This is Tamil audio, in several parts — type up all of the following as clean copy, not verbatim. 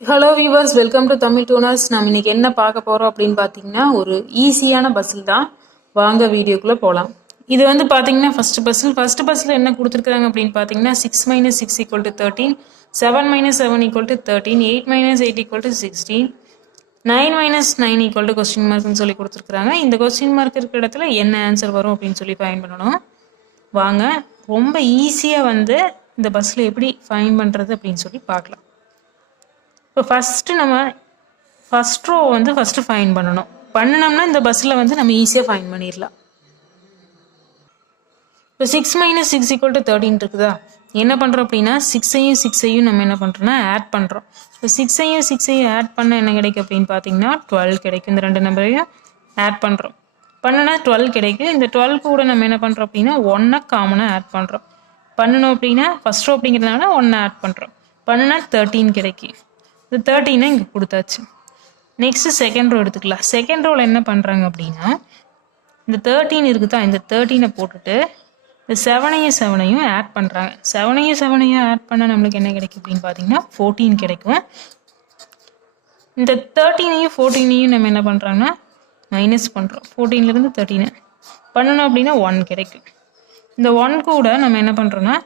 Hello viewers, welcome to Tamil Tooners. நம்ம இன்னைக்கு என்ன பார்க்க போகிறோம் அப்படின்னு பார்த்தீங்கன்னா, ஒரு ஈஸியான பஸ்ஸில் தான். வாங்க வீடியோக்குள்ளே போகலாம். இது வந்து பார்த்தீங்கன்னா ஃபர்ஸ்ட் பஸ்ஸில் என்ன கொடுத்துருக்காங்க அப்படின்னு பார்த்தீங்கன்னா 6 - 6 = 13, 7 - 7 = 13, 8 - 8 = 16, 9 - 9 = கொஸ்டின் மார்க்னு சொல்லி கொடுத்துருக்காங்க. இந்த கொஸ்டின் மார்க் இருக்கிற இடத்துல என்ன ஆன்சர் வரும் அப்படின்னு சொல்லி ஃபைண்ட் பண்ணணும். வாங்க, ரொம்ப ஈஸியாக வந்து இந்த பஸ்ஸில் எப்படி ஃபைண்ட் பண்ணுறது அப்படின்னு சொல்லி பார்க்கலாம். இப்போ நம்ம ஃபஸ்ட் ரோ வந்து ஃபஸ்ட்டு ஃபைண்ட் பண்ணணும். பண்ணினோம்னா இந்த பஸ்ஸில் வந்து நம்ம ஈஸியாக ஃபைண்ட் பண்ணிடலாம். இப்போ 6 - 6 = 13 இருக்குதா, என்ன பண்ணுறோம் அப்படின்னா 6ஐயும் நம்ம என்ன பண்ணுறோம்னா ஆட் பண்ணுறோம். இப்போ 6ஐயும் ஆட் பண்ண என்ன கிடைக்கும் அப்படின்னு பார்த்தீங்கன்னா 12 கிடைக்கும். இந்த ரெண்டு நம்பரையும் ஆட் பண்ணுறோம், பண்ணுனா 12 கிடைக்கும். இந்த 12 கூட நம்ம என்ன பண்ணுறோம் அப்படின்னா 1 காமனாக ஆட் பண்ணுறோம். பண்ணணும் அப்படின்னா ஃபஸ்ட் ரோ அப்படிங்கிறதுனால 1 ஆட் பண்ணுறோம், பண்ணுனா 13 கிடைக்கும். இந்த 13 இங்கே கொடுத்தாச்சு. நெக்ஸ்ட்டு செகண்ட் ரோ எடுத்துக்கலாம். செகண்ட் ரோவில் என்ன பண்ணுறாங்க அப்படின்னா இந்த 13 இருக்குதா, இந்த 13 போட்டுட்டு இந்த 7ஐயும் ஆட் பண்ணுறாங்க. 7ஐயும் ஆட் பண்ணால் நம்மளுக்கு என்ன கிடைக்கும் அப்படின்னு பார்த்தீங்கன்னா 14 கிடைக்கும். இந்த 13ஐயும் 14ஐயும் நம்ம என்ன பண்ணுறாங்கன்னா மைனஸ் பண்ணுறோம். 14லேருந்து 13 பண்ணணும் அப்படின்னா 1 கிடைக்கும். இந்த 1 கூட நம்ம என்ன பண்ணுறோன்னா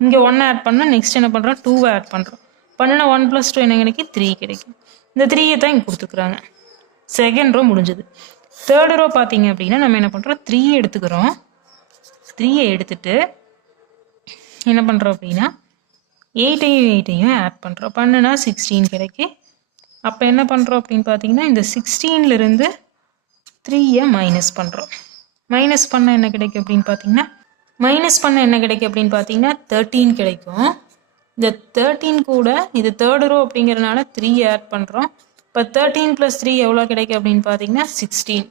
இங்கே 1 ஆட் பண்ணால் நெக்ஸ்ட் என்ன பண்ணுறோம் 2 ஆட் பண்ணுறோம். பண்ணினா 1 + 2 என்ன கிடைக்கும் 3 கிடைக்கும். இந்த 3ஐ தான் இங்கே கொடுத்துருக்குறாங்க. செகண்ட் ரோ முடிஞ்சது. தேர்ட் ரோ பார்த்தீங்க அப்படின்னா நம்ம என்ன பண்ணுறோம் 3 எடுத்துக்கிறோம். 3ஐ எடுத்துட்டு என்ன பண்ணுறோம் அப்படின்னா 8ஐயும் ஆட் பண்ணுறோம். பண்ணுனா 16 கிடைக்கும். அப்போ என்ன பண்ணுறோம் அப்படின்னு பார்த்தீங்கன்னா இந்த 16லேருந்து 3ஐ மைனஸ் பண்ணுறோம். மைனஸ் பண்ண என்ன கிடைக்கும் அப்படின்னு பார்த்தீங்கன்னா 13 கிடைக்கும். இந்த 13 கூட இது தேர்ட் ரோ அப்படிங்கிறதுனால 3 ஆட் பண்ணுறோம். இப்போ 13 + 3 எவ்வளோ கிடைக்கும் அப்படின்னு பார்த்தீங்கன்னா 16.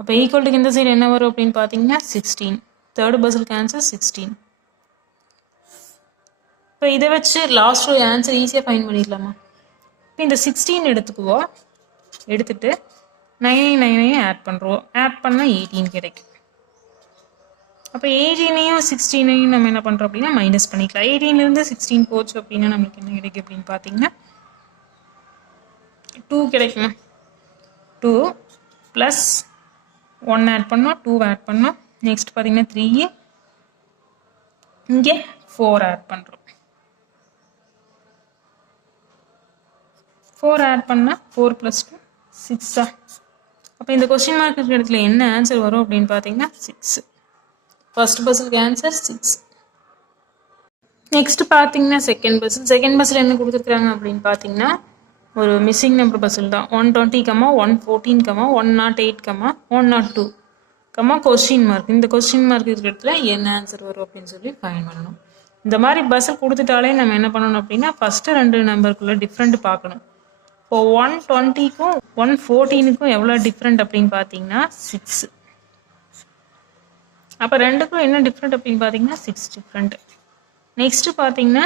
அப்போ ஈக்குவல்ட்டுக்கு இந்த சைடு என்ன வரும் அப்படின்னு பார்த்தீங்கன்னா 16. தேர்டு பஸ்ஸுக்கு ஆன்சர் 16. இப்போ இதை வச்சு லாஸ்ட் ரோ ஆன்சர் ஈஸியாக ஃபைண்ட் பண்ணிடலாமா? இப்போ இந்த 16 எடுத்துக்குவோம். எடுத்துட்டு 9ஐயும் ஆட் பண்ணுறோம். ஆட் பண்ணால் 18 கிடைக்கும். அப்போ 18ஐயும் 16ஐயும் நம்ம என்ன பண்ணுறோம் அப்படின்னா மைனஸ் பண்ணிக்கலாம். 18லேருந்து 16 போச்சு அப்படின்னா நம்மளுக்கு என்ன கிடைக்கும் அப்படின்னு பார்த்தீங்கன்னா 2 கிடைக்குமா? 2 + 1 ஆட் பண்ணோம், 2 ஆட் பண்ணோம். நெக்ஸ்ட் பார்த்தீங்கன்னா 3, இங்கே 4 ஆட் பண்ணுறோம். 4 ஆட் பண்ணால் 4 + 2 6. அப்போ இந்த கொஸ்டின் மார்க் இருக்கிற இடத்துல என்ன ஆன்சர் வரும் அப்படின்னு பார்த்தீங்கன்னா 6. ஃபர்ஸ்ட் பஸ்ஸுக்கு ஆன்சர் 6. நெக்ஸ்ட் பார்த்தீங்கன்னா செகண்ட் பஸ்ஸில் என்ன கொடுத்துருக்குறாங்க அப்படின்னு பார்த்தீங்கன்னா ஒரு மிஸ்ஸிங் நம்பர் பஸ்ஸில் தான் 120, 114, 108, 102, கொஸ்டின் மார்க். இந்த கொஸ்டின் மார்க் இருக்கிற இடத்துல என்ன ஆன்சர் வரும் அப்படின்னு சொல்லி ஃபைண்ட் பண்ணணும். இந்த மாதிரி பஸ்ஸில் கொடுத்துட்டாலே நம்ம என்ன பண்ணணும் அப்படின்னா ஃபஸ்ட்டு 2 நம்பருக்குள்ளே டிஃப்ரெண்ட் பார்க்கணும். இப்போ 120க்கும் 114க்கும் எவ்வளோ டிஃப்ரெண்ட் அப்படின்னு பார்த்தீங்கன்னா 6. அப்போ ரெண்டுக்கும் என்ன டிஃப்ரெண்ட் அப்படின்னு பார்த்தீங்கன்னா 6 டிஃப்ரெண்ட். நெக்ஸ்ட்டு பார்த்தீங்கன்னா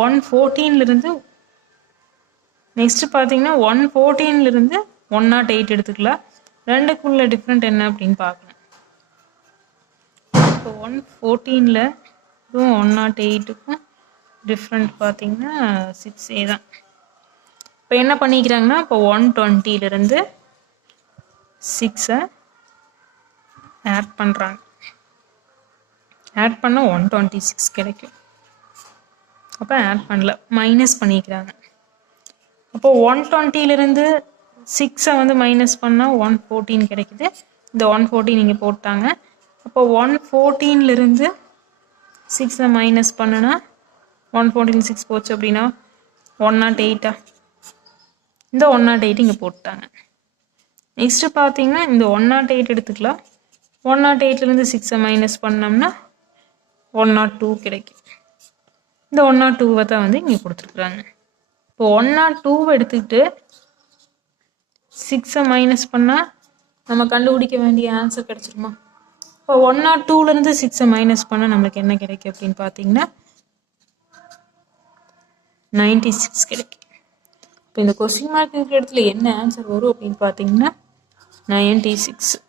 114லேருந்து 108 எடுத்துக்கலாம். ரெண்டுக்குள்ள டிஃப்ரெண்ட் என்ன அப்படின்னு பார்க்கணும். இப்போ 114ல் 108க்கும் டிஃப்ரெண்ட் பார்த்தீங்கன்னா 6A தான். இப்போ என்ன பண்ணிக்கிறாங்கன்னா இப்போ 120லேருந்து 6ஐ ஆட் பண்ணுறாங்க. ஆட் பண்ண 126 கிடைக்கும். அப்போ ஆட் பண்ணல, மைனஸ் பண்ணிக்கிறாங்க. அப்போ 120லேருந்து 6ஐ வந்து மைனஸ் பண்ணால் 114 கிடைக்குது. இந்த 114 இங்கே போட்டாங்க. அப்போ 114லேருந்து 6ஐ மைனஸ் பண்ணுனா 114 6 போச்சு அப்படின்னா 108. இந்த 108 இங்கே போட்டாங்க. நெக்ஸ்ட்டு பார்த்தீங்கன்னா இந்த 108 எடுத்துக்கலாம். 108லேருந்து 6ஐ மைனஸ் பண்ணோம்னா 102 கிடைக்கும். இந்த 102 தான் வந்து இங்கே கொடுத்துருக்குறாங்க. இப்போ 102 எடுத்துக்கிட்டு 6ஐ மைனஸ் பண்ணால் நம்ம கண்டுபிடிக்க வேண்டிய ஆன்சர் கிடைச்சிருமா? இப்போ 102லேருந்து 6ஐ மைனஸ் பண்ணால் நம்மளுக்கு என்ன கிடைக்கும் அப்படின்னு பார்த்தீங்கன்னா 96 கிடைக்கும். இப்போ இந்த கொஸ்டின் மார்க் இருக்கிற இடத்துல என்ன ஆன்சர் வரும் அப்படின்னு பார்த்தீங்கன்னா 96.